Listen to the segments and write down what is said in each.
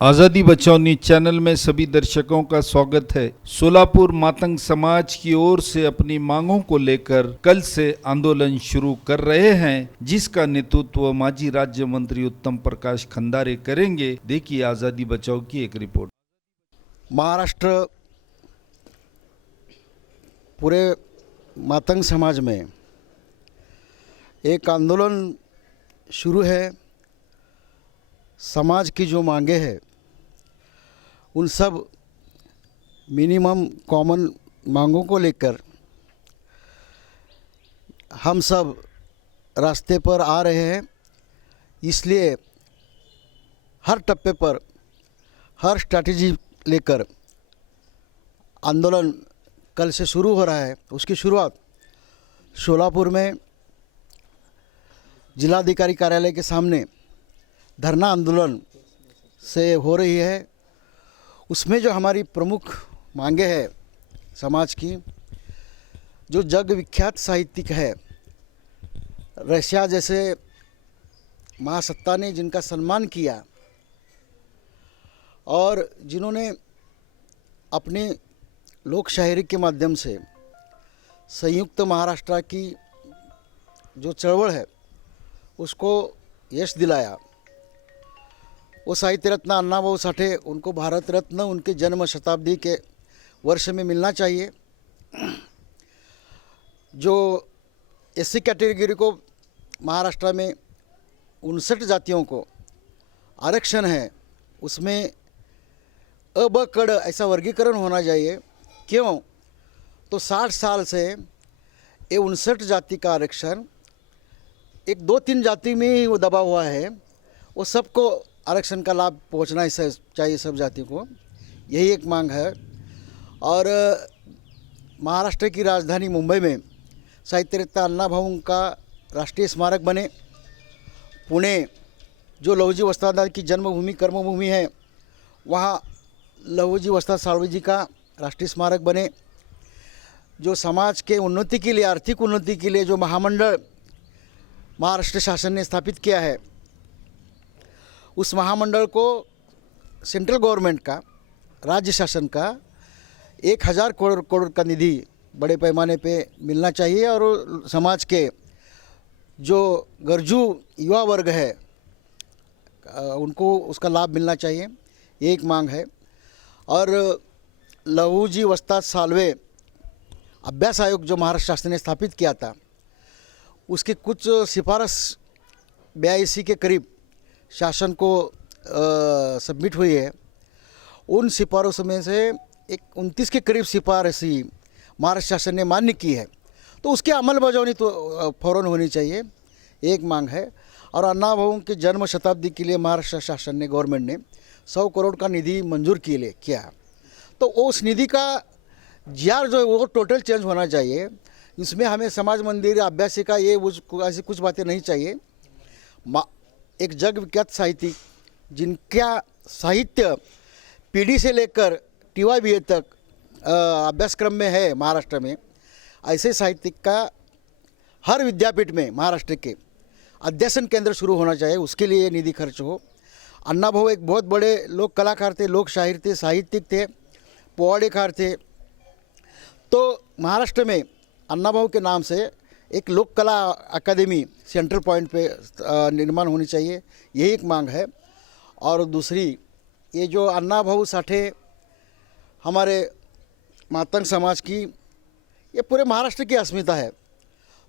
आज़ादी बचाओ news channel में सभी दर्शकों का स्वागत है। सोलापुर मातंग समाज की ओर से अपनी मांगों को लेकर कल से आंदोलन शुरू कर रहे हैं, जिसका नेतृत्व माजी राज्य मंत्री उत्तम प्रकाश खंदारे करेंगे। देखिए आज़ादी बचाओ की एक रिपोर्ट। महाराष्ट्र पूरे मातंग समाज में एक आंदोलन शुरू है। समाज की जो मांगे हैं उन सब मिनिमम कॉमन मांगों को लेकर हम सब रास्ते पर आ रहे हैं। इसलिए हर टप्पे पर हर स्ट्रैटेजी लेकर आंदोलन कल से शुरू हो रहा है। उसकी शुरुआत सोलापुर में जिलाधिकारी कार्यालय के सामने धरना आंदोलन से हो रही है। उसमें जो हमारी प्रमुख मांगे हैं समाज की, जो जग विख्यात साहित्यिक है, रशिया जैसे महासत्ता ने जिनका सम्मान किया और जिन्होंने अपनी लोक शायरी के माध्यम से संयुक्त महाराष्ट्र की जो चळवळ है उसको यश दिलाया, वो साहित्य रत्न अण्णाभाऊ साठे, उनको भारत रत्न उनके जन्म शताब्दी के वर्ष में मिलना चाहिए। जो एससी कैटेगरी को महाराष्ट्र में 59 जातियों को आरक्षण है, उसमें अ ब कड़ ऐसा वर्गीकरण होना चाहिए। क्यों? तो 60 साल से ये 59 जाति का आरक्षण एक 2-3 जाति में ही वो दबा हुआ है। वो सबको आरक्षण का लाभ पहुंचना चाहिए, सब जातियों को, यही एक मांग है। और महाराष्ट्र की राजधानी मुंबई में साहित्य रत्न अण्णाभाऊ का राष्ट्रीय स्मारक बने। पुणे जो लहुजी वस्त्रादार की जन्मभूमि कर्मभूमि है, वहाँ लहुजी वस्त्राद साळवे जी का राष्ट्रीय स्मारक बने। जो समाज के उन्नति के लिए, आर्थिक उन्नति के लिए जो महामंडल महाराष्ट्र शासन ने स्थापित किया है, उस महामंडल को सेंट्रल गवर्नमेंट का, राज्य शासन का 1000 करोड़ का निधि बड़े पैमाने पे मिलना चाहिए और समाज के जो गरजू युवा वर्ग है उनको उसका लाभ मिलना चाहिए, ये एक मांग है। और लहुजी वस्त्राद साळवे अभ्यास आयोग जो महाराष्ट्र शासन ने स्थापित किया था, उसकी कुछ सिफारिश 82 के करीब शासन को सबमिट हुई है। उन सिफारिशों में से एक 29 के करीब सिफारिशी महाराष्ट्र शासन ने मान्य की है, तो उसकी अमलबजावनी तो फ़ौरन होनी चाहिए, एक मांग है। और अण्णाभाऊ के जन्म शताब्दी के लिए महाराष्ट्र शासन ने, गवर्नमेंट ने 100 करोड़ का निधि मंजूर किया, तो उस निधि का जीआर जो है वो टोटल चेंज होना चाहिए। इसमें हमें समाज मंदिर, अभ्यासिका, ये ऐसी कुछ बातें नहीं चाहिए। एक जग विख्यात साहित्यिक जिनका साहित्य पीढ़ी से लेकर टीवाई बीए तक अभ्यासक्रम में है महाराष्ट्र में, ऐसे साहित्यिक का हर विद्यापीठ में महाराष्ट्र के अध्ययन केंद्र शुरू होना चाहिए। उसके लिए निधि खर्च हो। अण्णाभाऊ एक बहुत बड़े लोक कलाकार थे, लोक शायर थे, साहित्यिक थे, पोवाड़ेकार थे। तो महाराष्ट्र में अण्णाभाऊ के नाम से एक लोक कला अकादमी सेंट्रल पॉइंट पे निर्माण होनी चाहिए, यही एक मांग है। और दूसरी, ये जो अण्णाभाऊ साठे हमारे मातंग समाज की, ये पूरे महाराष्ट्र की अस्मिता है,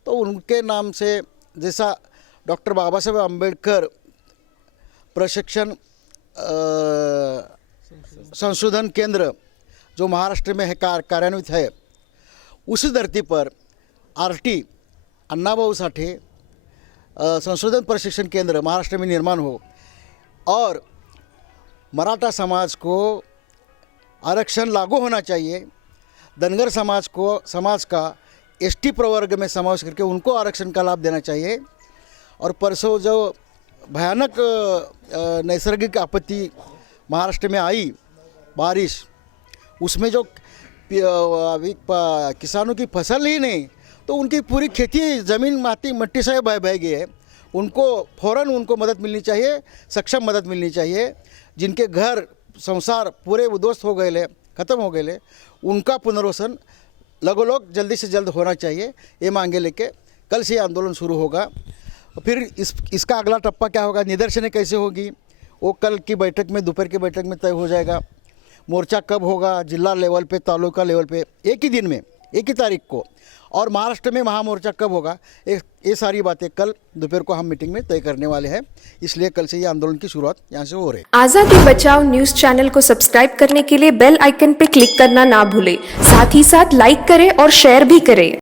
तो उनके नाम से जैसा डॉक्टर बाबा साहेब आंबेडकर प्रशिक्षण संशोधन केंद्र जो महाराष्ट्र में है, कार्यान्वित है, उसी धरती पर आरटी अण्णाभाऊ साठे संशोधन प्रशिक्षण केंद्र महाराष्ट्र में निर्माण हो और मराठा समाज को आरक्षण लागू होना चाहिए। धनगर समाज का एसटी प्रवर्ग में समावेश करके उनको आरक्षण का लाभ देना चाहिए। और परसों जो भयानक नैसर्गिक आपत्ति महाराष्ट्र में आई, बारिश, उसमें जो किसानों की फसल ही नहीं, तो उनकी पूरी खेती ज़मीन मट्टी से बह गई है। उनको फ़ौरन उनको मदद मिलनी चाहिए, सक्षम मदद मिलनी चाहिए। जिनके घर संसार पूरे उद्ध्वस्त हो गए, ख़त्म हो गए, उनका पुनर्वसन लगोलग जल्दी से जल्द होना चाहिए। ये मांगे लेके कल से ये आंदोलन शुरू होगा। फिर इसका अगला टप्पा क्या होगा, निदर्शनें कैसे होगी, वो कल की बैठक में, दोपहर की बैठक में तय हो जाएगा। मोर्चा कब होगा, जिला लेवल पे, तालुका लेवल पे, एक ही दिन में, एक ही तारीख को, और महाराष्ट्र में महामोर्चा कब होगा, ये सारी बातें कल दोपहर को हम मीटिंग में तय करने वाले हैं। इसलिए कल से ये आंदोलन की शुरुआत यहाँ से हो रही है। आजादी बचाओ न्यूज चैनल को सब्सक्राइब करने के लिए बेल आइकन पर क्लिक करना ना भूलें। साथ ही साथ लाइक करें और शेयर भी करें।